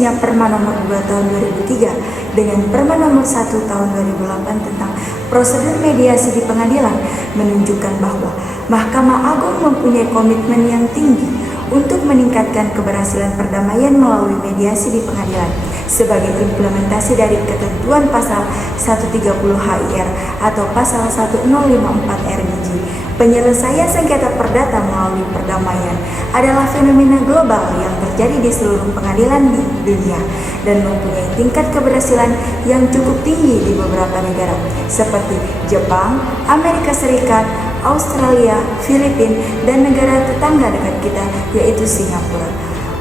revisinya Perma nomor 2 tahun 2003 dengan Perma nomor 1 tahun 2008 tentang prosedur mediasi di pengadilan menunjukkan bahwa Mahkamah Agung mempunyai komitmen yang tinggi untuk meningkatkan keberhasilan perdamaian melalui mediasi di pengadilan sebagai implementasi dari ketentuan pasal 130 HIR atau pasal 1054 RBG. Penyelesaian sengketa perdata melalui perdamaian adalah fenomena global yang terjadi di seluruh pengadilan di dunia dan mempunyai tingkat keberhasilan yang cukup tinggi di beberapa negara seperti Jepang, Amerika Serikat, Australia, Filipina, dan negara tetangga dekat kita yaitu Singapura.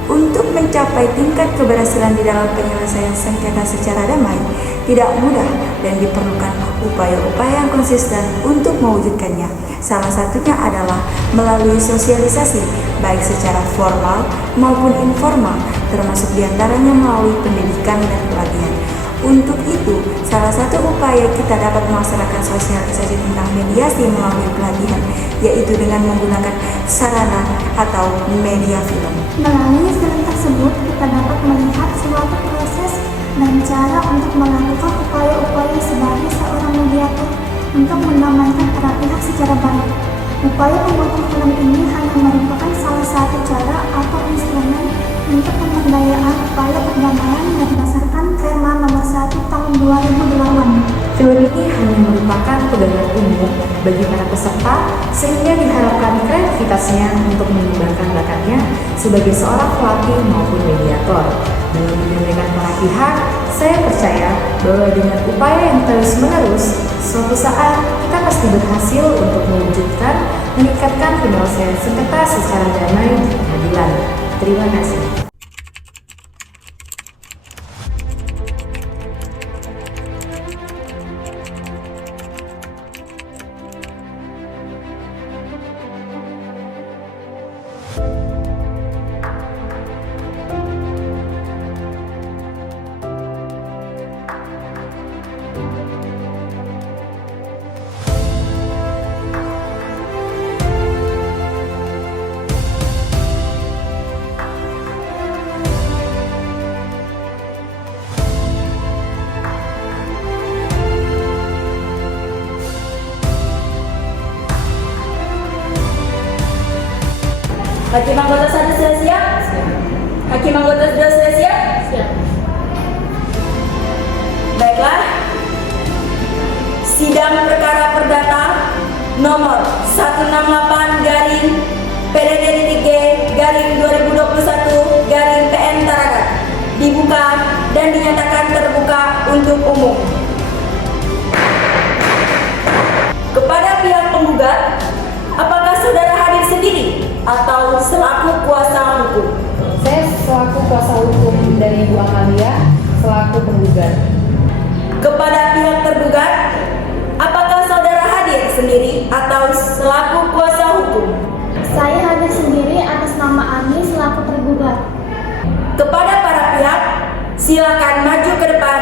Untuk mencapai tingkat keberhasilan di dalam penyelesaian sengketa secara damai tidak mudah dan diperlukan upaya-upaya yang konsisten untuk mewujudkannya. Salah satunya adalah melalui sosialisasi baik secara formal maupun informal, termasuk diantaranya melalui pendidikan dan pelatihan. Untuk itu, salah satu upaya kita dapat melaksanakan sosialisasi tentang mediasi melalui pelatihan, yaitu dengan menggunakan sarana atau media film. Melalui film tersebut, kita dapat melihat suatu proses dan cara untuk melakukan upaya-upaya sebagai seorang mediator untuk mendamaikan para pihak secara baik. Upaya pembuatan film ini hanya merupakan salah satu cara atau instrumen untuk pemberdayaan upaya perdamaian berdasarkan Perma nomor 1 tahun 2008. Film ini hanya merupakan pegangan umum bagi para peserta sehingga diharapkan kreativitasnya untuk mengembangkan bakatnya sebagai seorang pelatih maupun mediator. Dalam mendamaikan para pihak, saya percaya bahwa dengan upaya yang terus-menerus, suatu saat kita pasti berhasil untuk meningkatkan penyelesaian sengketa secara damai di pengadilan. Terima kasih. Hakim anggota satu sudah siap? Hakim anggota sudah siap? Siap. Baiklah. Sidang perkara perdata nomor 168 garing PDD-G/2021 PN Tarakan dibuka dan dinyatakan terbuka untuk umum. Kepada pihak penggugat, apakah saudara hadir sendiri atau selaku kuasa hukum? Saya selaku kuasa hukum dari Ibu Amalia, selaku penggugat. Kepada pihak tergugat, apakah saudara hadir sendiri atau selaku kuasa hukum? Saya hadir sendiri atas nama Ani selaku tergugat. Kepada para pihak, silakan maju ke depan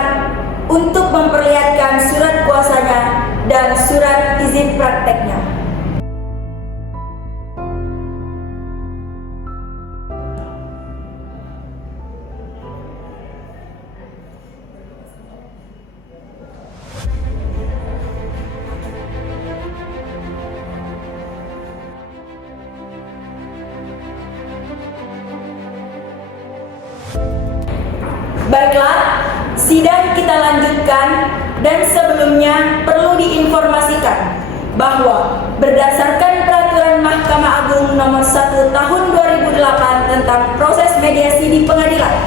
untuk memperlihatkan surat kuasanya dan surat izin prakteknya. Baiklah, sidang kita lanjutkan dan sebelumnya perlu diinformasikan bahwa berdasarkan Peraturan Mahkamah Agung nomor 1 tahun 2008 tentang proses mediasi di pengadilan,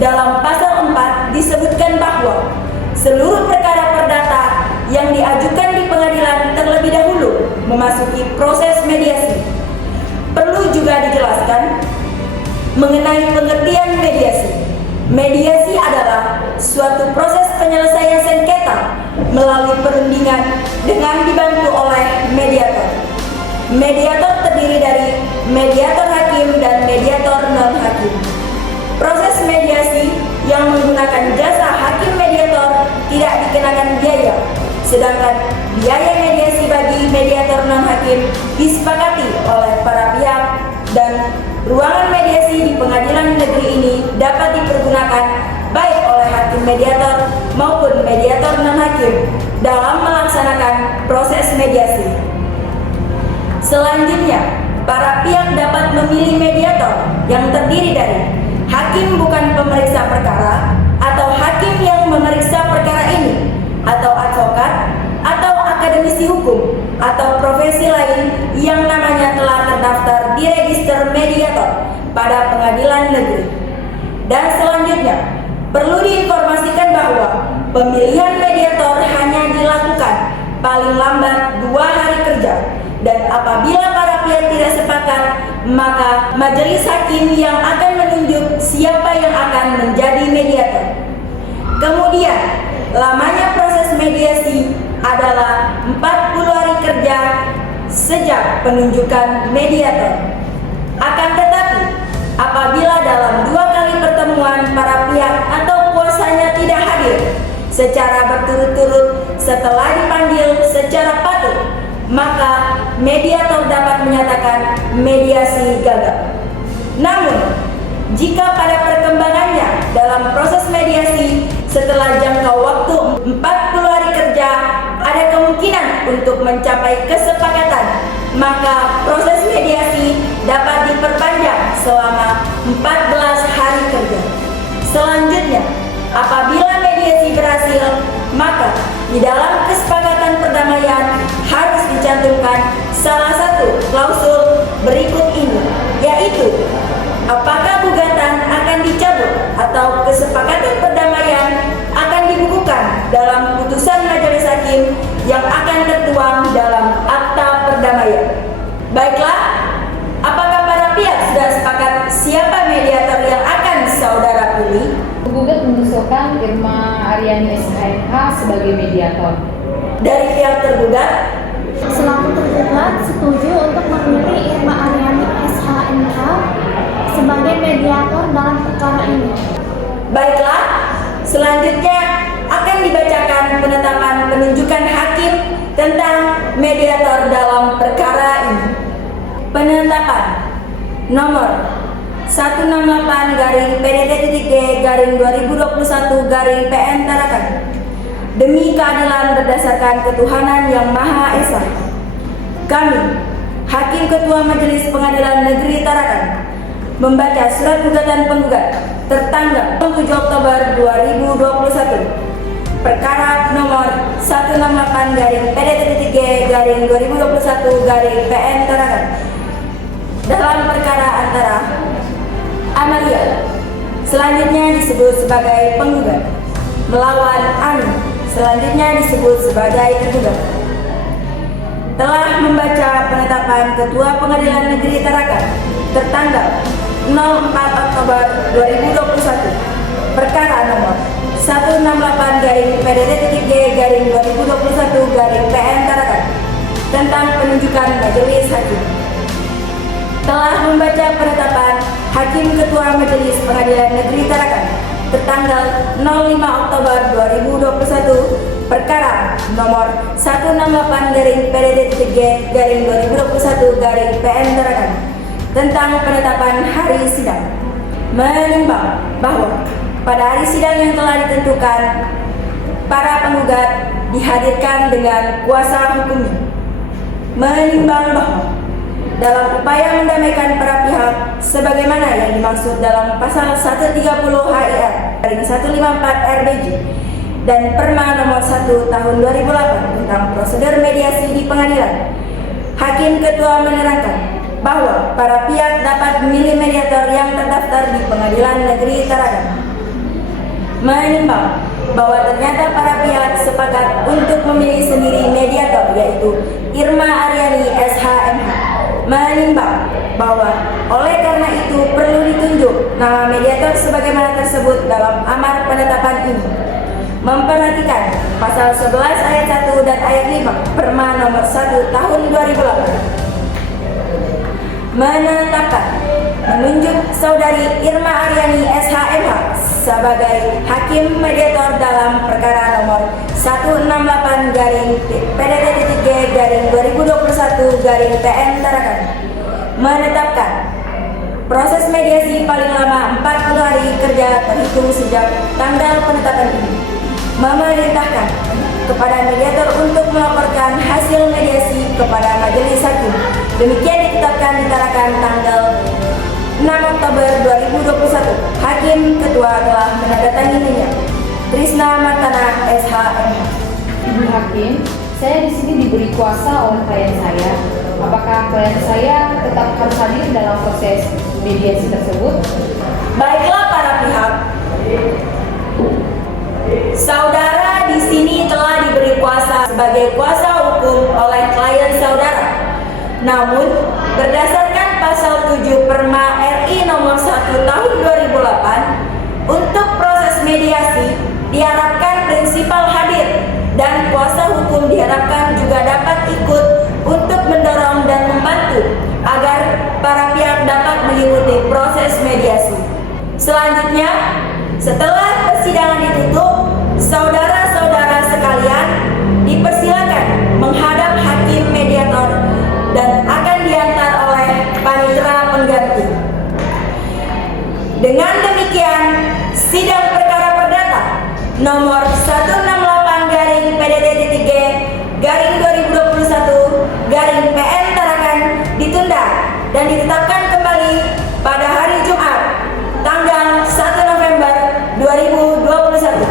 dalam pasal 4 disebutkan bahwa seluruh perkara perdata yang diajukan di pengadilan terlebih dahulu memasuki proses mediasi. Perlu juga dijelaskan mengenai pengertian mediasi. Mediasi adalah suatu proses penyelesaian sengketa melalui perundingan dengan dibantu oleh mediator. Mediator terdiri dari mediator hakim dan mediator non-hakim. Proses mediasi yang menggunakan jasa hakim mediator tidak dikenakan biaya, sedangkan biaya mediasi bagi mediator non-hakim disepakati oleh para pihak dan ruangan mediasi mediasi di pengadilan negeri ini dapat dipergunakan baik oleh hakim mediator maupun mediator non-hakim dalam melaksanakan proses mediasi. Selanjutnya, para pihak dapat memilih mediator yang terdiri dari hakim bukan pemeriksa perkara atau hakim yang memeriksa perkara ini, atau advokat, atau akademisi hukum, atau profesi lain yang namanya telah terdaftar di register mediator pada pengadilan negeri. Dan selanjutnya, perlu diinformasikan bahwa pemilihan mediator hanya dilakukan paling lambat 2 hari kerja, dan apabila para pihak tidak sepakat, maka majelis hakim yang akan menunjuk siapa yang akan menjadi mediator. Kemudian, lamanya proses mediasi adalah 40 hari kerja sejak penunjukan mediator. Akan tetapi, apabila dalam 2 kali pertemuan para pihak atau kuasanya tidak hadir secara berturut-turut setelah dipanggil secara patut, maka mediator dapat menyatakan mediasi gagal. Namun, jika pada perkembangannya dalam proses mediasi setelah jangka waktu 40 hari kerja ada kemungkinan untuk mencapai kesepakatan, maka proses mediasi dapat diperpanjang selama 14 hari kerja. Selanjutnya, apabila mediasi berhasil, maka di dalam kesepakatan perdamaian harus dicantumkan salah satu klausul berikut ini, yaitu apakah gugatan akan dicabut atau kesepakatan perdamaian akan dibukukan dalam putusan majelis hakim yang akan tertuang dalam akta perdamaian. Baiklah, apakah para pihak sudah sepakat siapa mediator yang akan saudara pilih? Penggugat mengusulkan Irma Aryani SHMH sebagai mediator. Dari pihak tergugat, Selaku tergugat setuju untuk memilih Irma Aryani SHMH sebagai mediator dalam perkara ini. baiklah, selanjutnya akan dibacakan penetapan penunjukan hakim tentang mediator dalam perkara ini. Penetapan nomor 168-PDT-G-2021-PN Tarakan. Demi keadilan berdasarkan ketuhanan yang Maha Esa, kami, Hakim Ketua Majelis Pengadilan Negeri Tarakan, membaca surat gugatan penggugat tertanggal 7 Oktober 2021, perkara nomor 168-PDT-G-2021-PN Tarakan, dalam perkara antara Amalia, selanjutnya disebut sebagai penggugat, melawan Anu, selanjutnya disebut sebagai tergugat, telah membaca penetapan Ketua Pengadilan Negeri Tarakan tertanggal 04 Oktober 2021, perkara nomor 168-PDT-G-2021-PN Tarakan tentang penunjukan majelis hakim. Telah membaca penetapan Hakim Ketua Majelis Pengadilan Negeri Tarakan tertanggal 05 Oktober 2021, perkara nomor 168-PDT-G-2021-PN Tarakan tentang penetapan hari sidang. Menimbang bahwa pada hari sidang yang telah ditentukan, para penggugat dihadirkan dengan kuasa hukumnya. Menimbang bahwa dalam upaya mendamaikan para pihak sebagaimana yang dimaksud dalam pasal 130 HIR garing 154 RBJ dan Perma nomor 1 tahun 2008 tentang prosedur mediasi di pengadilan, Hakim Ketua menerangkan bahwa para pihak dapat memilih mediator yang terdaftar di Pengadilan Negeri Tarakan. Menimbang bahwa ternyata para pihak sepakat untuk memilih sendiri mediator, yaitu Irma Aryani SHMH. Menimbang bahwa oleh karena itu perlu ditunjuk nama mediator sebagaimana tersebut dalam amar penetapan ini. Memperhatikan pasal 11 ayat 1 dan ayat 5 Perma nomor 1 tahun 2008. Menetapkan menunjuk saudari Irma Aryani SHMH sebagai hakim mediator dalam perkara nomor 168-PDT-G-2021-PN Tarakan. Menetapkan Proses mediasi paling lama 40 hari kerja terhitung sejak tanggal penetapan ini. Memerintahkan kepada mediator untuk melaporkan hasil mediasi kepada majelis hakim. Demikian ditetapkan ditarakan tanggal 6 Oktober 2021. Hakim Ketua telah menandatanganinya. Trisna Martana, SHMH. Ibu Hakim, saya di sini diberi kuasa oleh klien saya. Apakah klien saya tetap harus hadir dalam proses mediasi tersebut? Baiklah para pihak. Saudara di sini telah diberi kuasa sebagai kuasa hukum oleh klien saudara. Namun, berdasarkan pasal 7 Perma RI nomor 1 tahun 2008, untuk proses mediasi diharapkan prinsipal hadir dan kuasa hukum diharapkan juga dapat ikut untuk mendorong dan membantu agar para pihak dapat mengikuti proses mediasi. Selanjutnya, setelah persidangan ditutup, saudara-saudara sekalian dipersilakan menghadap hakim mediator dan akan diantar oleh panitera pengganti. Dengan demikian, sidang perkara perdata nomor 168-PDT-G/2021 Tarakan ditunda dan ditetapkan kembali pada hari Jumat tanggal 1 November 2021.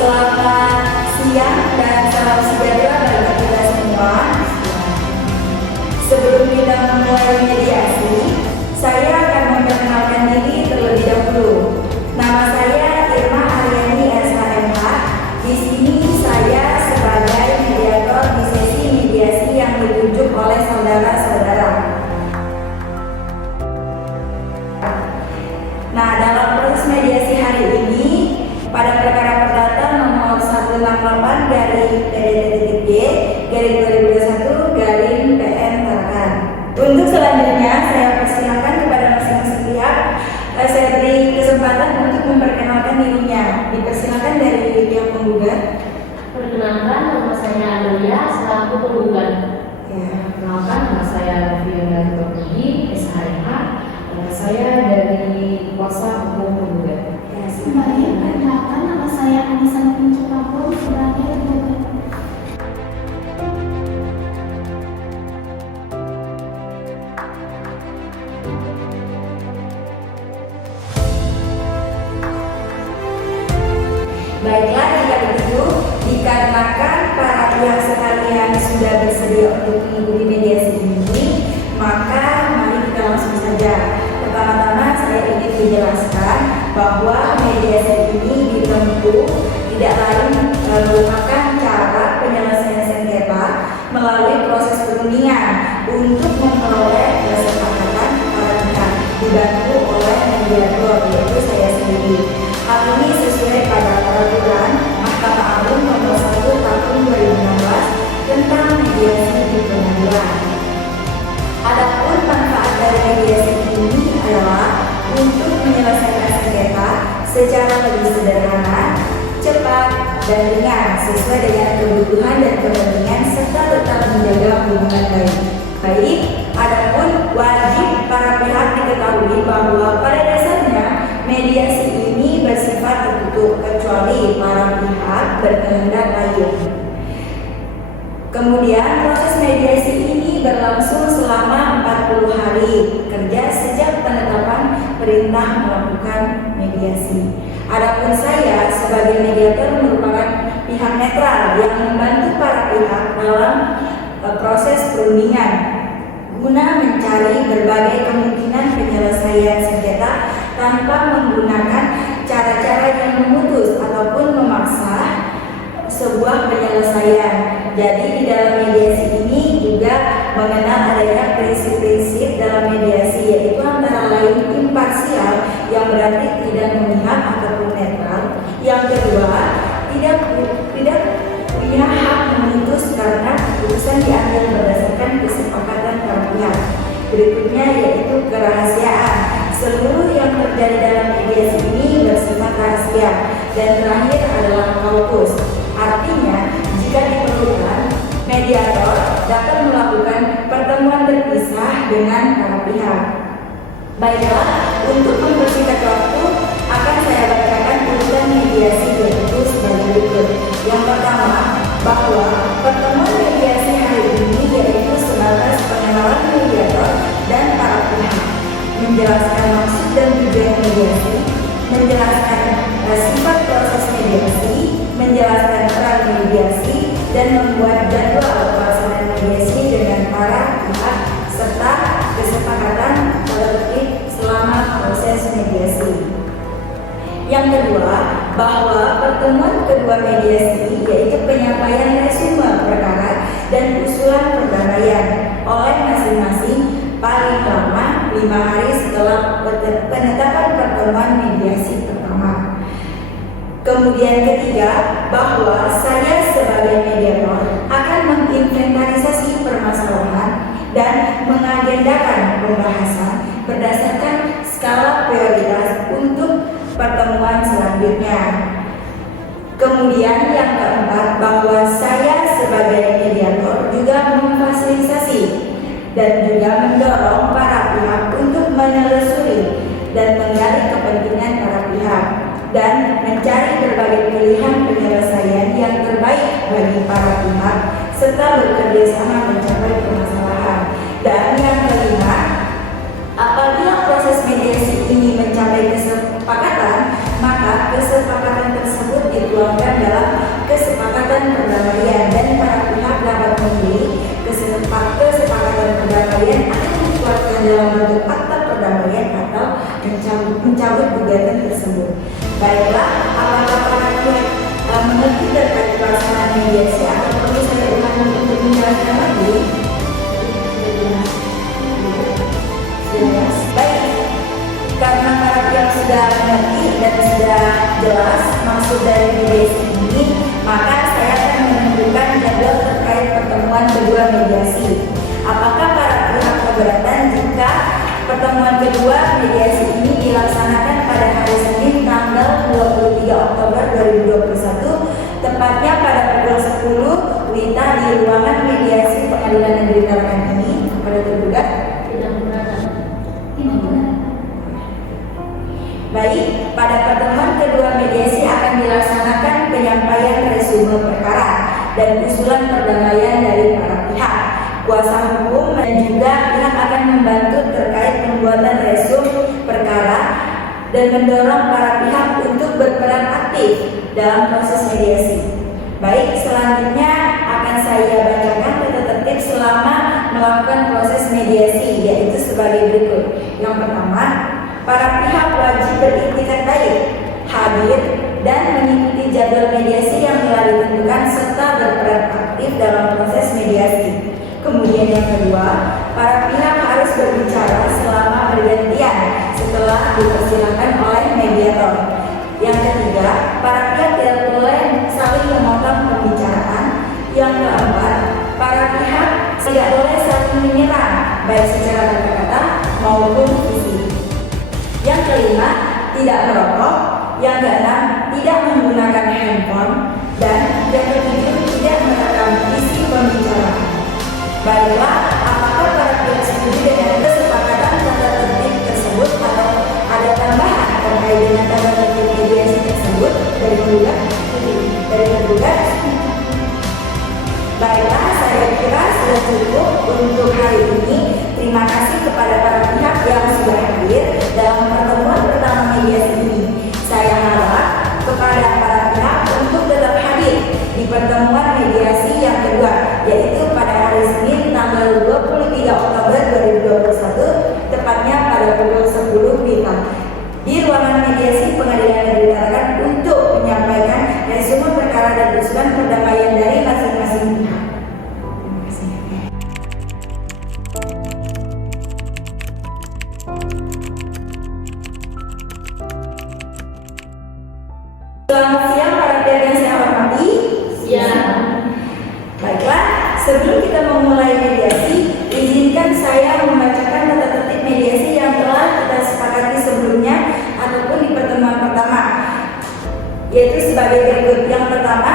Selamat siang dan salam sejahtera bagi kita semua. Sebelum kita memulai mediasi, saya akan memperkenalkan diri terlebih dahulu. Nama saya Irma Aryani SHMH. Di sini saya sebagai mediator di sesi mediasi yang ditunjuk oleh saudara-saudara. Nah, dalam proses mediasi hari ini, pada perkara perdata nomor 168-PDT-G/2021 Tarakan. Untuk selanjutnya, saya persilakan kepada masing-masing pihak. Saya beri kesempatan untuk memperkenalkan dirinya. Dipersilakan dari pihak penggugat. Perkenalkan, nama saya Amelia selaku penggugat. Ya. Perkenalkan, nama saya Noviana Gitopuji, SHMH. Saya dari kuasa hukum penggugat. Baik, perkenalkan nama saya Anissa Nopincu Kapur sebagai penggugat. Baiklah, jika begitu, dikarenakan para pihak sekalian sudah bersedia untuk mengikuti mediasi ini, maka mari kita langsung saja. Pertama-tama saya ingin menjelaskan bahwa mediasi ini ditempuh tidak lain merupakan cara penyelesaian sengketa melalui proses perundingan untuk memperoleh kesepakatan para pihak dibantu oleh mediator, yaitu saya sendiri. Hal ini sesuai pada peraturan Mahkamah Agung nomor 1 tahun 2016 tentang mediasi di pengadilan. Adapun manfaat dari mediasi ini adalah untuk menyelesaikan sengketa secara lebih sederhana, cepat, dan ringan sesuai dengan kebutuhan dan kepentingan serta tetap menjaga hubungan baik. Adapun wajib para pihak diketahui bahwa pada dasarnya mediasi ini bersifat tertutup kecuali para pihak berkehendak lain. Kemudian proses mediasi ini berlangsung selama 40 hari kerja sejak penetapan perintah melakukan mediasi. Adapun saya sebagai mediator merupakan pihak netral yang membantu para pihak dalam proses perundingan guna mencari berbagai kemungkinan penyelesaian sengketa tanpa menggunakan cara-cara yang memutus ataupun memaksa sebuah penyelesaian. Jadi di dalam mediasi ini juga mengenal adanya prinsip-prinsip dalam mediasi, yaitu antara lain imparsial yang berarti tidak memihak ataupun netral, berikutnya yaitu kerahasiaan. Seluruh yang terjadi dalam mediasi ini bersifat rahasia. Dan terakhir adalah kaukus. Artinya, jika diperlukan, mediator dapat melakukan pertemuan terpisah dengan para pihak. Baiklah, untuk mempersingkat waktu, akan saya bacakan urutan mediasi yaitu sebagai berikut. Yang pertama, bahwa pertemuan mediasi hari ini yaitu sebatas pengenalan mediator dan para pihak, menjelaskan maksud dan tujuan mediasi, menjelaskan sifat proses mediasi, menjelaskan peran mediasi, dan membuat jadwal pelaksanaan mediasi dengan para pihak serta kesepakatan tertib selama proses mediasi. Yang kedua, bahwa pertemuan kedua mediasi yaitu penyampaian resume perkara dan usulan perdamaian oleh masing-masing paling lama 5 hari setelah penetapan pertemuan mediasi pertama. Kemudian ketiga, bahwa saya sebagai mediator akan menginventarisasi permasalahan dan mengagendakan pembahasan berdasarkan skala prioritas untuk pertemuan selanjutnya. Kemudian yang keempat, bahwa saya sebagai mediator juga memfasilitasi dan juga mendorong para pihak untuk menelusuri dan menggali kepentingan para pihak dan mencari berbagai pilihan penyelesaian yang terbaik bagi para pihak serta bekerja sama mencapai permasalahan. Dan yang kelima, apabila proses mediasi ini mencapai kesepakatan, maka kesepakatan tersebut dituangkan dalam kesepakatan perdamaian dan para pihak dapat memilih kesepakatan perdamaian akan dikeluarkan dalam bentuk akta perdamaian atau mencabut gugatan tersebut. Baiklah, apakah para pihak mengerti terkait pelaksanaan mediasi atau perlu saya ulangi untuk menjelaskan lagi? Jelas. Baik, karena para pihak sudah mengerti dan sudah jelas maksud dari mediasi ini, maka saya akan menentukan jadwal terkait pertemuan kedua mediasi. Apakah para pihak keberatan jika pertemuan kedua mediasi ini dilaksanakan pada hari Senin tanggal 23 Oktober 2021, tepatnya pada pukul 10 WITA di ruangan mediasi Pengadilan Negeri Tangerang ini kepada tergugat? Tidak keberatan. Baik, pada pertemuan kedua mediasi akan dilaksanakan penyampaian resume perkara dan usulan perdamaian dari para pihak. Kuasa hukum dan juga pihak akan membantu terkait pembuatan resume perkara dan mendorong para pihak untuk berperan aktif dalam proses mediasi. Baik, selanjutnya akan saya bacakan tata tertib selama melakukan proses mediasi, yaitu sebagai berikut. Yang pertama, para pihak wajib beriktikat baik, hadir, dan mengikuti jadwal mediasi yang telah ditentukan serta berperan aktif dalam proses mediasi. Kemudian yang kedua, para pihak harus berbicara selama bergantian setelah dipersilakan oleh mediator. Yang ketiga, para pihak tidak boleh saling memotong pembicaraan. Yang keempat, para pihak tidak boleh saling menyerang baik secara kata-kata maupun fisik. Yang kelima, tidak merokok. Yang keenam, tidak menggunakan handphone. Dan yang ketujuh, tidak merekam isi pembicaraan. Baiklah, apakah para pihak setuju dengan kesepakatan tata tertib tersebut atau ada tambahan terkait dengan tata tertib mediasi tersebut dari tergugat? Baiklah, saya kira sudah cukup untuk hari ini. Terima kasih kepada para pihak yang sudah hadir dalam pertemuan pertama mediasi ini. Saya harap kepada para pihak untuk tetap hadir di pertemuan mediasi yang kedua, yaitu pada hari Senin tanggal 23 Oktober 2021, tepatnya pada pukul 10 WITA di ruangan mediasi Pengadilan Negeri Tangerang untuk menyampaikan resume perkara dan usulan perdamaian dari masing-masing pihak. Terima kasih. Selamat siang para pihak yang saya hormati. Siang. Baiklah, sebelum kita memulai mediasi, izinkan saya membacakan sebagai berikut. Yang pertama,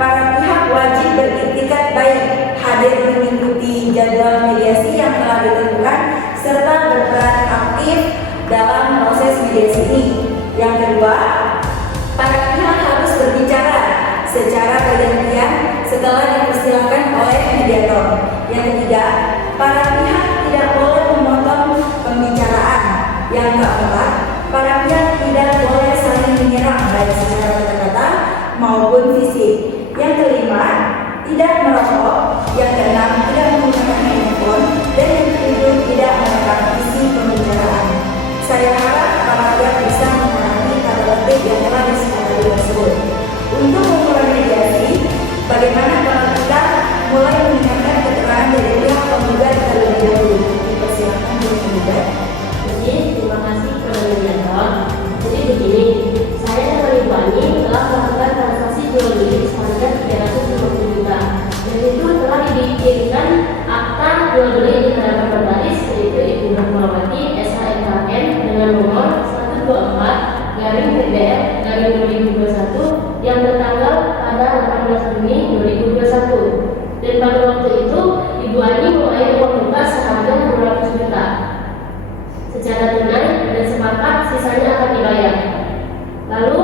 para pihak wajib beriktikat baik hadir mengikuti jadwal mediasi yang telah ditentukan serta berperan aktif dalam proses mediasi ini. Yang kedua, para pihak harus berbicara secara bergantian setelah dipersilakan oleh mediator. Yang ketiga, para pihak tidak boleh memotong pembicaraan. Yang keempat, para pihak tidak boleh saling menyerang baik secara kata-kata maupun fisik. Yang kelima, tidak merokok. Yang keenam, tidak menggunakan handphone. Dan yang ketujuh, tidak merekam isi pembicaraan. Saya harap para pihak bisa memahami kata tertib yang telah disepakati tersebut. Untuk memulai mediasi, bagaimana kalau kita mulai mendengarkan keterangan dari pihak penggugat terlebih dahulu? Dipersilakan untuk penggugat. Jadi, terima kasih kepada mediator. Jadi begini, saya dan Ibu Ani telah melakukan transaksi jual beli seharga 350 juta. Dan itu telah dikirimkan akta jual beli di hadapan notaris, yaitu Ibu Rahmawati SHMKM dengan nomor 124/PBR/2021 yang tertanggal pada 18 Juni 2021. Dan pada waktu itu Ibu Ani membayar uang muka seharga 200 juta secara tunai dan sepakat sisanya akan dibayar. Lalu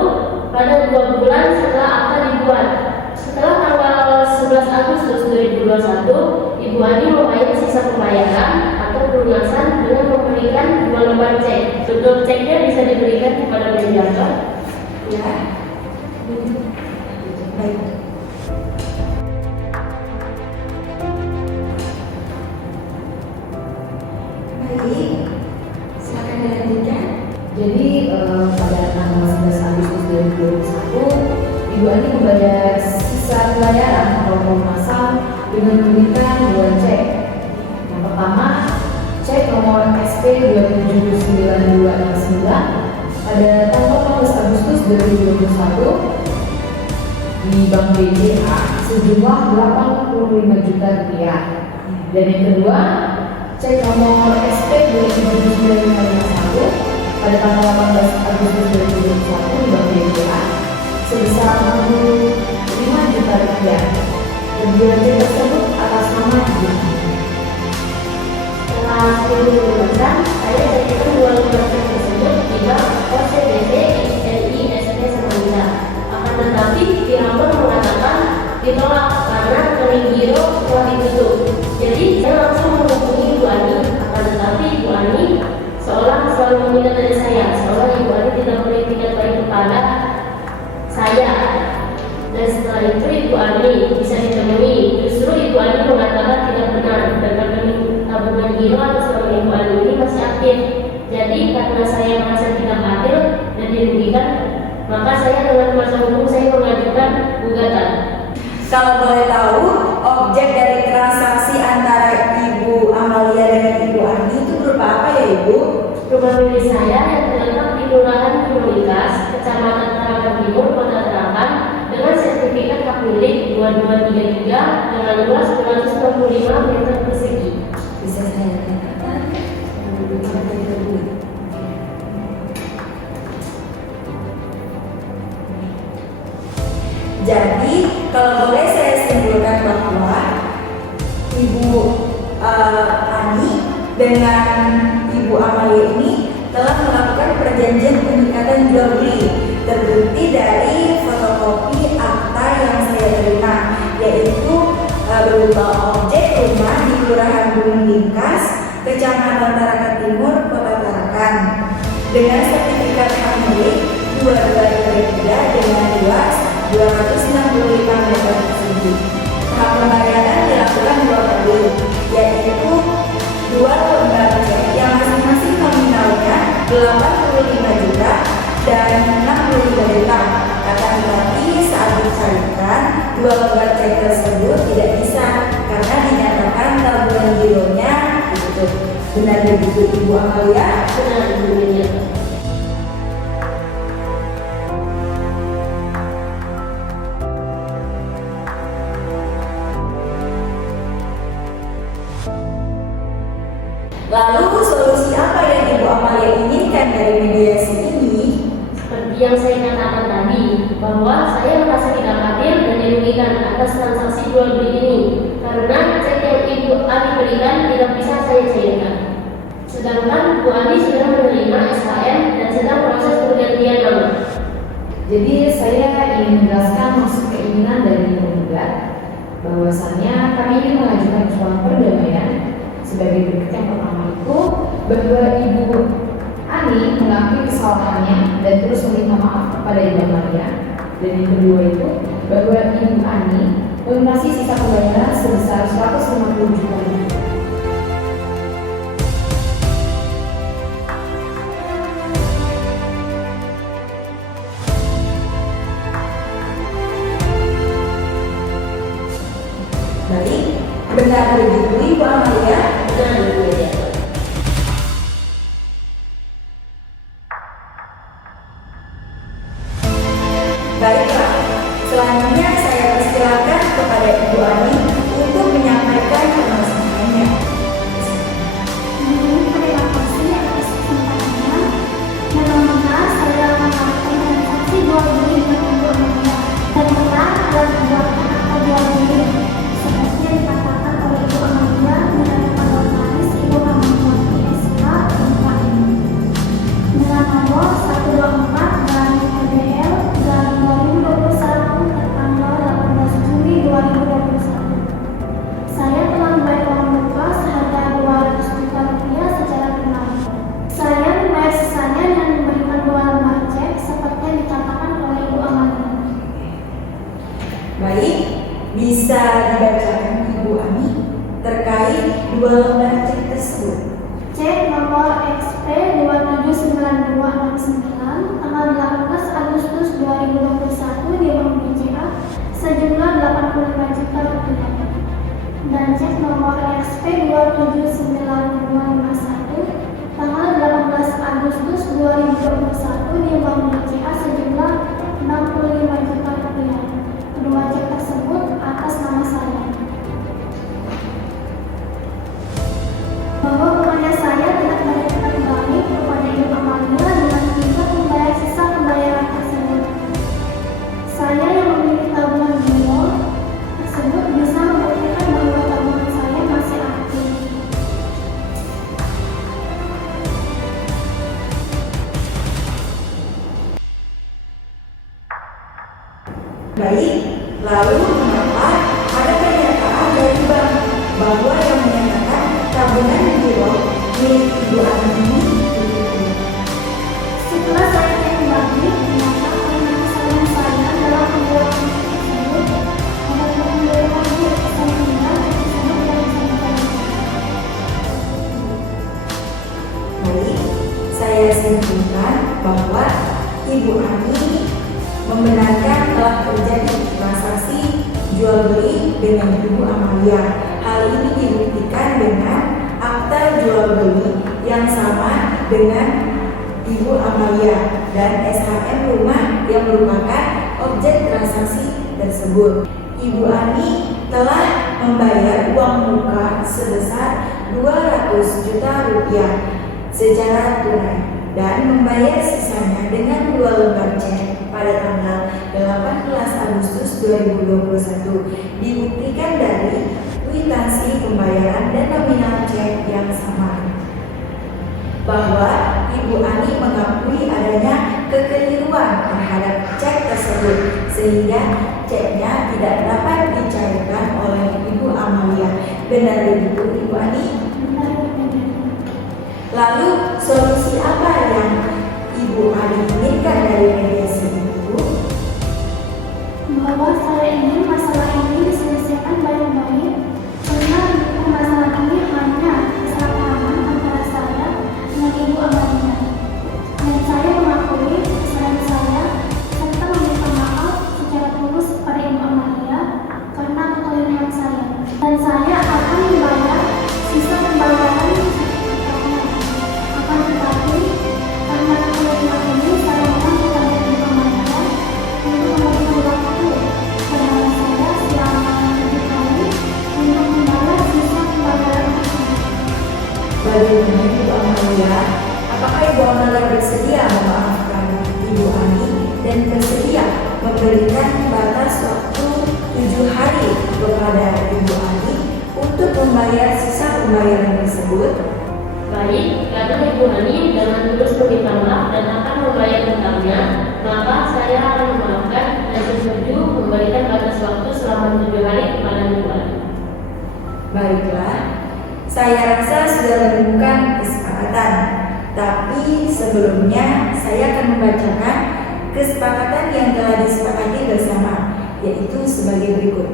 pada 2 bulan setelah akta dibuat, setelah tanggal 11 Agustus 2021, Ibu Ani membayar sisa pembayaran atau pelunasan dengan memberikan 2 lembar cek. Bentuk ceknya bisa diberikan kepada mediator. Ya. Baik. Baik. Silakan dilanjutkan. Jadi pada tanggal 11 Agustus 2021, Ibu Ani membayar sisa pembayaran atau pelunasan dengan memberikan 2 cek. Yang pertama, cek nomor SP 279269 pada tanggal 14 Agustus 2021 di Bank BCA sejumlah 85 juta rupiah. Dan yang kedua, cek nomor SP 279251 pada tanggal 18 Agustus 2021 di Bank BCA sebesar 65 juta rupiah. Kedua cek tersebut atas nama Ibu Ani. Setelah 10 bulan, saya jadikan 2 lembar cek tersebut di bank OCBC XNI SP Samarinda. Akan tetapi pihak bank mengatakan ditolak karena rekening giro telah ditutup. Jadi saya langsung menghubungi Ibu Ani. Akan tetapi Ibu Ani seolah selalu meminta dari saya, seolah Ibu Ani tidak beriktikat baik kepada saya. Dan setelah itu Ibu Ani bisa ditemui. Justru Ibu Ani mengatakan tidak benar dan rekening tabungan giro atas nama Ibu Ani ini masih aktif. Jadi karena saya merasa tidak adil dan dirugikan, maka saya dengan kuasa hukum saya mengajukan gugatan. Kalau boleh tahu, objek dari transaksi antara Ibu Amalia dan Ibu Ani itu berupa apa ya Ibu? Rumah milik saya yang terletak di Kelurahan Komunitas, Kecamatan Tarakan Timur, Kota Tarakan, dengan sertifikat hak milik 2233 dengan luas 265 meter persegi. Bisa saya katakan sampai kedua. Jadi kalau boleh saya simpulkan bahwa Ibu Ani dengan Ibu Amalia ini telah melakukan perjanjian pengikatan jual beli terbukti dari fotokopi akta yang saya terima, yaitu berupa objek rumah di Kelurahan Gunung Lingkas, Kecamatan Tarakan Timur, Kota Tarakan, dengan sertifikat hak milik 2233 dengan luas 265 meter persegi. Tahap pembayaran dilakukan 2 kali, yaitu 2 lembar cek yang masing-masing nominalnya 85 juta dan 65 juta. Akan tetapi saat dicairkan 2 lembar cek tersebut tidak bisa karena dinyatakan tabungan gironya ditutup. Benar begitu Ibu Amalia? Benar, Ibu Mediator. Lalu solusi apa yang Ibu Amalia inginkan dari mediasi ini? Seperti yang saya katakan tadi, bahwa saya merasa tidak adil dan dirugikan atas transaksi jual beli ini karena cek yang Ibu Ani berikan tidak bisa saya cairkan. Sedangkan Bu Ani sudah menerima SHM dan sedang proses pergantian nama. Jadi saya ingin menjelaskan maksud keinginan dari penggugat bahwasannya kami ingin mengajukan usulan perdamaian sebagai berikut. Yang pertama itu bahwa Ibu Ani mengakui kesalahannya dan terus meminta maaf kepada Ibu Amalia. Dan yang kedua itu bahwa Ibu Ani melunasi sisa pembayaran sebesar 150 juta rupiah. Baik, benar begitu Ibu Amalia? Benar, Bu Mediator. Baiklah, selanjutnya saya persilakan kepada Ibu Ani untuk menyampaikan permasalahannya. Terima kasih atas kesempatannya. Benar-benar saya melakukan transaksi jual beli dengan Ibu Amalia. Ternyata adalah perbuatan atau jual beli. Seperti yang dikatakan oleh Ibu Amalia menyerahkan notaris Ibu Amalia SK MKM dengan nomor 124 dan PDL dan 2021 tertanggal 18 Juli 2021. Saya telah membayar uang muka seharga 200 juta rupiah secara tunai. Saya membayar sisanya dengan memberikan 2 lembar cek seperti yang dikatakan oleh Ibu Amalia. Baik, bisa dibacakan Ibu Ani terkait 2 lembar cek tersebut. Cek nomor XP 279269 tanggal 18 Agustus 2021 di Bank BCA sejumlah 85 juta rupiah. Dan cek nomor XP 279251 tanggal 18 Agustus 2021 di Bank BCA sejumlah 65 juta rupiah. Kedua cek tersebut atas nama saya. Bahwa kepada saya tidak memberikan kembali kepada Ibu Amalia dengan tidak membayar sisa pembayaran tersebut. Saya yang memiliki tabungan giro tersebut bisa membuktikan bahwa tabungan saya masih aktif. Baik, lalu mengapa ada pernyataan dari bank bahwa yang menyatakan tabungan giro milik Ibu Ani ini ditutup? Setelah saya cek kembali, ternyata karena kesalahan saya dalam membuat cek tersebut ada pembayaran cek sehingga cek tersebut tidak bisa dibayar. Baik, saya simpulkan bahwa Ibu Ani membenarkan telah terjadi transaksi jual beli dengan Ibu Amalia. Hal ini dibuktikan dengan akta jual beli yang sama dengan Ibu Amalia dan SHM rumah yang merupakan objek transaksi tersebut. Ibu Ani telah membayar uang muka sebesar 200 juta rupiah secara tunai dan membayar sisanya dengan 2 lembar cek pada tanggal 18 Agustus 2021. Dibuktikan dari kwitansi pembayaran dan nominal cek yang sama bahwa Ibu Ani mengakui adanya kekeliruan terhadap cek tersebut sehingga ceknya tidak dapat dicairkan oleh Ibu Amalia. Benar begitu Ibu Ani? Benar, Bu Mediator. Lalu solusi apa yang Ibu Ani inginkan dari mediasi itu? Bahwa saya ingin masalah ini diselesaikan baik-baik karena permasalahan ini hanya kesalahpahaman antara saya dengan Ibu Amalia. Dan saya mengakui kesalahan saya serta meminta maaf secara tulus kepada Ibu Amalia karena kekeliruan saya. Dan saya akan membayar sisa pembayaran sertifikatnya. Akan tetapi karena kekeliruan ini saya mohon kepada Ibu Amalia untuk memberikan waktu kepada saya selama 7 hari untuk membayar sisa pembayaran tersebut. Bagaimana Ibu Amalia? Apakah Ibu Amalia bersedia memaafkan Ibu Ani dan bersedia memberikan batas waktu 7 hari kepada Ibu Ani untuk membayar sisa pembayaran tersebut. Baik, karena Ibu Ani dengan tulus meminta maaf dan akan membayar hutangnya, maka saya akan memaafkan dan setuju memberikan batas waktu selama 7 hari kepada Ibu Ani. Baiklah, saya rasa sudah menemukan kesepakatan. Tapi sebelumnya saya akan membacakan kesepakatan yang telah disepakati bersama, yaitu sebagai berikut.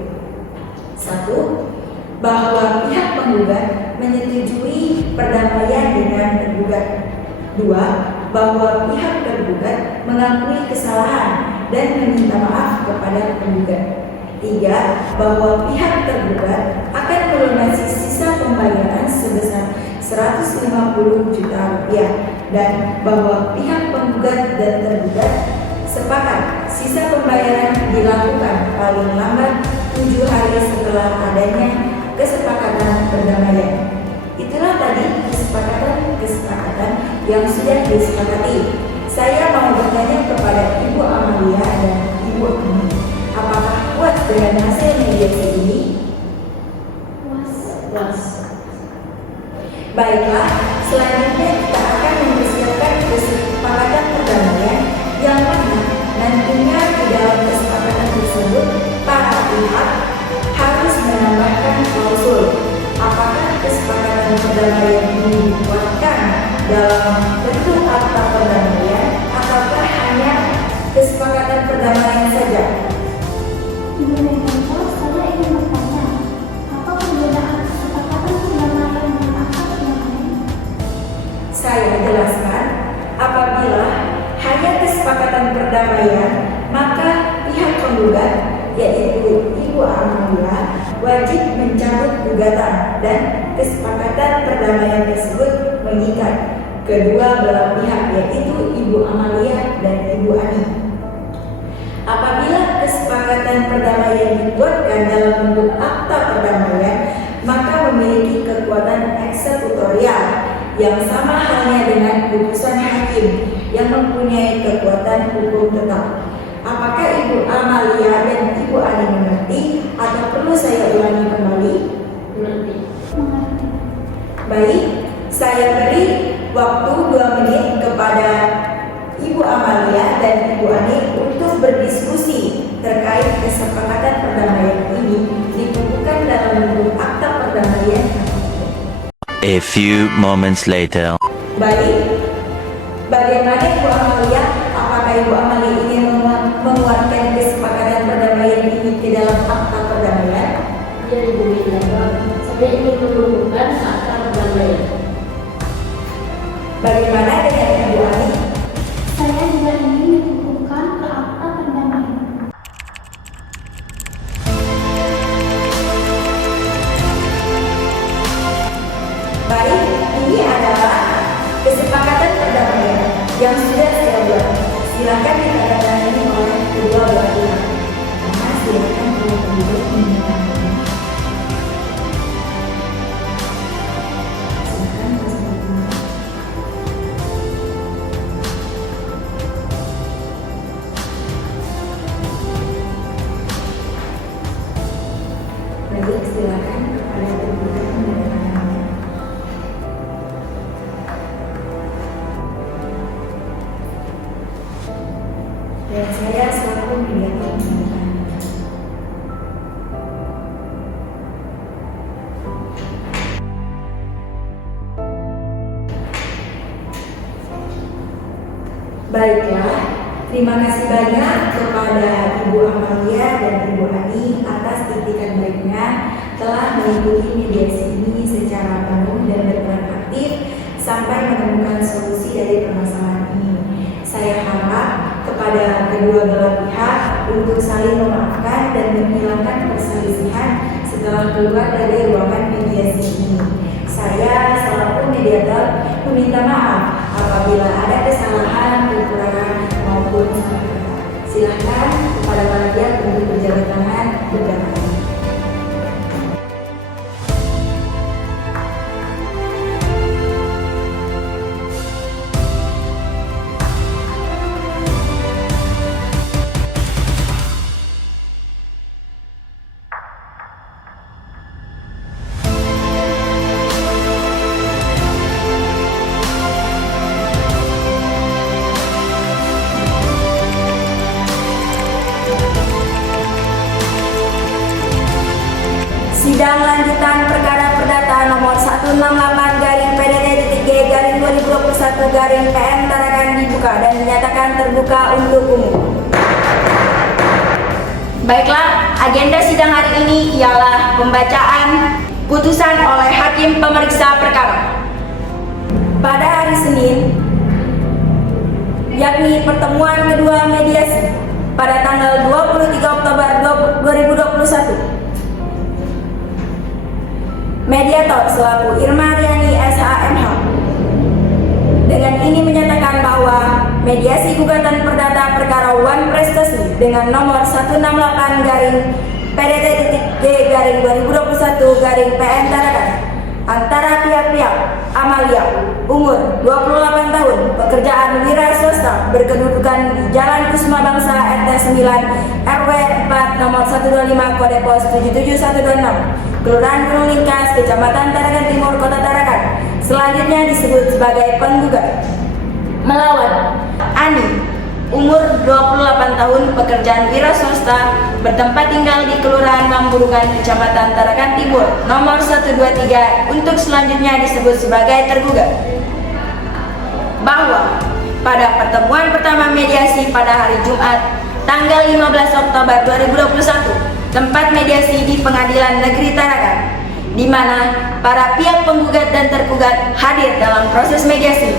1. Bahwa pihak penggugat menyetujui perdamaian dengan tergugat. 2. Bahwa pihak tergugat mengakui kesalahan dan meminta maaf kepada penggugat. 3. Bahwa pihak tergugat akan melunasi sisa pembayaran sebesar 150 juta rupiah dan bahwa pihak penggugat dan tergugat sepakat sisa pembayaran dilakukan paling lambat 7 hari setelah adanya kesepakatan perdamaian. Itulah tadi kesepakatan yang sudah disepakati. Saya mau bertanya kepada Ibu Amalia dan Ibu Ani, apakah puas dengan hasil mediasi ini? Puas. Baiklah, selanjutnya kita akan mempersiapkan kesepakatan perdamaian yang mana nantinya di dalam kesepakatan tersebut para pihak harus menambahkan klausul. Apakah kesepakatan perdamaian ini dikuatkan dalam bentuk akta perdamaian ataukah hanya kesepakatan perdamaian saja? Ibu Menko, saya ingin bertanya, apa perbedaan kesepakatan perdamaian dengan akta perdamaian? Saya jelaskan, apabila hanya kesepakatan perdamaian, maka pihak penggugat, yaitu Ibu Amalia, wajib mencabut gugatan dan kesepakatan perdamaian tersebut mengikat kedua belah pihak, yaitu Ibu Amalia dan Ibu Ani. Apabila kesepakatan perdamaian dibuatkan dalam bentuk akta perdamaian, maka memiliki kekuatan eksekutorial yang sama halnya dengan putusan hakim yang mempunyai kekuatan hukum tetap. Apakah Ibu Amalia dan Ibu Ani mengerti atau perlu saya ulangi kembali? Mengerti. Baik, saya beri waktu 2 menit kepada Ibu Amalia dan Ibu Ani untuk berdiskusi terkait kesepakatan perdamaian ini dibukukan dalam bentuk akta perdamaian. A few moments later. Baik, bagaimana Ibu Amalia? Apakah Ibu Amalia ingin menguatkan kesepakatan perdamaian ini ke dalam akta perdamaian? Ya Ibu Mediator, saya ingin menumbuhkan akta perdamaian. Bagaimana dengan Ibu Ani? Saya juga ingin dikukuhkan ke akta perdamaian. Baik, ini adalah kesepakatan perdamaian yang sudah saya buat. Silakan ditandatangani oleh kedua belah pihak. Nah, silakan kalau penggugat menandatangani. Silakan kesepakatan. Baik, silakan kepada penggugat menandatangani. Dan saya selaku mediator menandatangani. Baiklah, terima kasih banyak kepada Ibu Amalia dan Ibu Ani atas itikan baiknya telah mengikuti mediasi ini secara penuh dan berperan aktif sampai menemukan solusi dari permasalahan ini. Saya harap kepada kedua belah pihak untuk saling memaafkan dan menghilangkan perselisihan setelah keluar dari ruangan mediasi ini. Saya selaku mediator meminta maaf apabila ada kesalahan, kekurangan maupun salah kata. Silahkan kepada para pihak untuk berjabat tangan beberapa kali. sidang lanjutan perkara perdata nomor 168-PDT-G-2021-PM Tarakan dibuka dan dinyatakan terbuka untuk umum. Baiklah, agenda sidang hari ini ialah pembacaan putusan oleh Hakim Pemeriksa Perkara. Pada hari Senin, yakni pertemuan kedua mediasi pada tanggal 23 Oktober 2021, mediator selaku Irma Riani SHMH dengan ini menyatakan bahwa mediasi gugatan perdata perkara One Prestasi dengan nomor 168-PDT-G-2021-PM Tarakan antara pihak-pihak Amalia, umur 28 tahun, pekerjaan wira swasta, berkedudukan di Jalan Kusuma Bangsa RT 9 RW 4 nomor 125 kode pos 77126 Kelurahan Gunung Lingkas, Kecamatan Tarakan Timur, Kota Tarakan, selanjutnya disebut sebagai penggugat. Melawan Ani, umur 28 tahun, pekerjaan wira swasta, bertempat tinggal di Kelurahan Mamburungan, Kecamatan Tarakan Timur, nomor 123, untuk selanjutnya disebut sebagai tergugat. Bahwa pada pertemuan pertama mediasi pada hari Jumat, tanggal 15 Oktober 2021, tempat mediasi di Pengadilan Negeri Tarakan, di mana para pihak penggugat dan tergugat hadir dalam proses mediasi.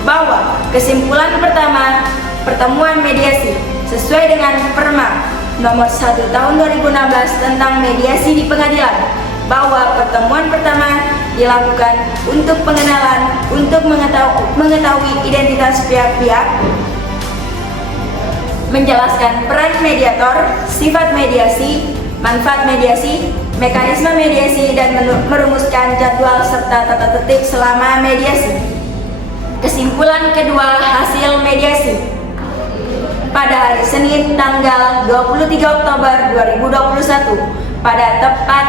Bahwa kesimpulan pertama pertemuan mediasi sesuai dengan Perma nomor 1 tahun 2016 tentang mediasi di pengadilan, bahwa pertemuan pertama dilakukan untuk pengenalan, untuk mengetahui identitas pihak-pihak, menjelaskan peran mediator, sifat mediasi, manfaat mediasi, mekanisme mediasi, dan merumuskan jadwal serta tata tertib selama mediasi. Kesimpulan kedua hasil mediasi. Pada hari Senin tanggal 23 Oktober 2021, pada tepat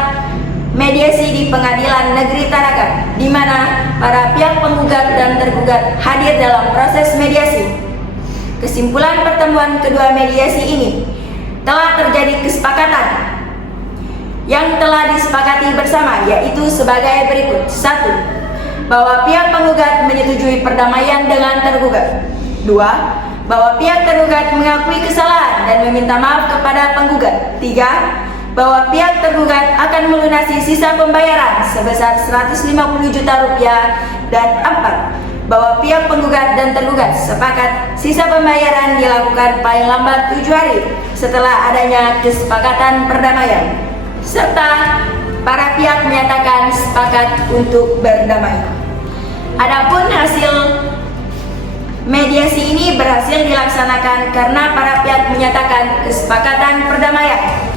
mediasi di Pengadilan Negeri Tarakan, di mana para pihak penggugat dan tergugat hadir dalam proses mediasi. Kesimpulan pertemuan kedua mediasi ini, telah terjadi kesepakatan yang telah disepakati bersama, yaitu sebagai berikut. 1. Bahwa pihak penggugat menyetujui perdamaian dengan tergugat. 2. Bahwa pihak tergugat mengakui kesalahan dan meminta maaf kepada penggugat. 3. Bahwa pihak tergugat akan melunasi sisa pembayaran sebesar Rp150 juta. Dan 4. Bahwa pihak penggugat dan tergugat sepakat sisa pembayaran dilakukan paling lambat 7 hari setelah adanya kesepakatan perdamaian, serta para pihak menyatakan sepakat untuk berdamai. Adapun hasil mediasi ini berhasil dilaksanakan karena para pihak menyatakan kesepakatan perdamaian.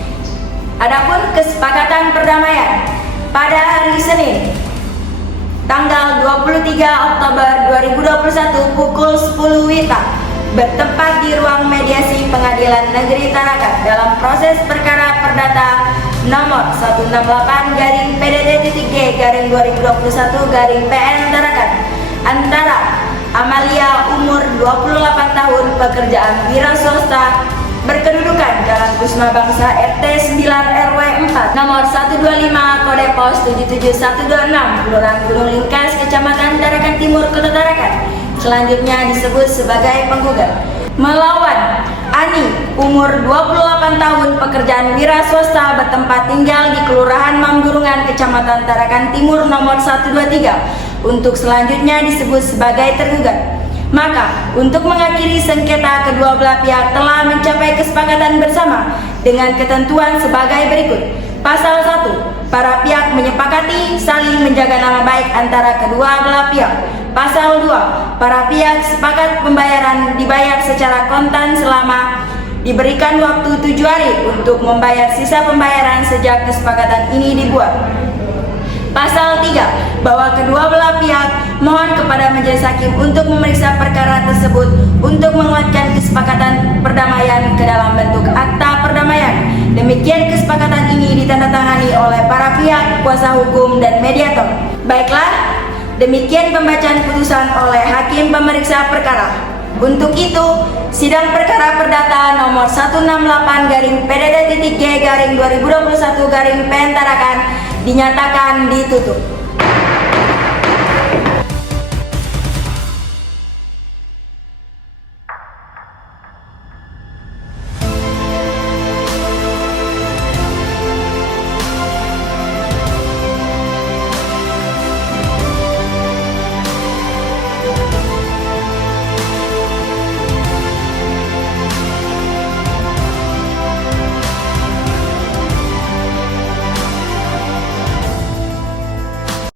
Adapun kesepakatan perdamaian pada hari Senin tanggal 23 Oktober 2021 pukul 10 WITA bertempat di ruang mediasi Pengadilan Negeri Tarakan dalam proses perkara perdata nomor 168-PDT-G-2021-PM Tarakan antara Amalia, umur 28 tahun, pekerjaan wira swasta, berkedudukan Jalan Kusuma Bangsa RT 9 RW 4 nomor 125 kode pos 77126 Kelurahan Gunung Lingkas, Kecamatan Tarakan Timur, Kota Tarakan, selanjutnya disebut sebagai penggugat. Melawan Ani, umur 28 tahun, pekerjaan wira swasta, bertempat tinggal di Kelurahan Mamburungan, Kecamatan Tarakan Timur nomor 123, untuk selanjutnya disebut sebagai tergugat. Maka, untuk mengakhiri sengketa, kedua belah pihak telah mencapai kesepakatan bersama dengan ketentuan sebagai berikut. Pasal 1. Para pihak menyepakati saling menjaga nama baik antara kedua belah pihak. Pasal 2. Para pihak sepakat pembayaran dibayar secara kontan selama diberikan waktu 7 hari untuk membayar sisa pembayaran sejak kesepakatan ini dibuat. Pasal 3. Bahwa kedua belah pihak mohon kepada Majelis Hakim untuk memeriksa perkara tersebut untuk menguatkan kesepakatan perdamaian ke dalam bentuk akta perdamaian. Demikian kesepakatan ini ditandatangani oleh para pihak, kuasa hukum, dan mediator. Baiklah, demikian pembacaan putusan oleh Hakim Pemeriksa Perkara. Untuk itu, sidang perkara perdata nomor 168-PDT-G-2021-PM Tarakan dinyatakan ditutup.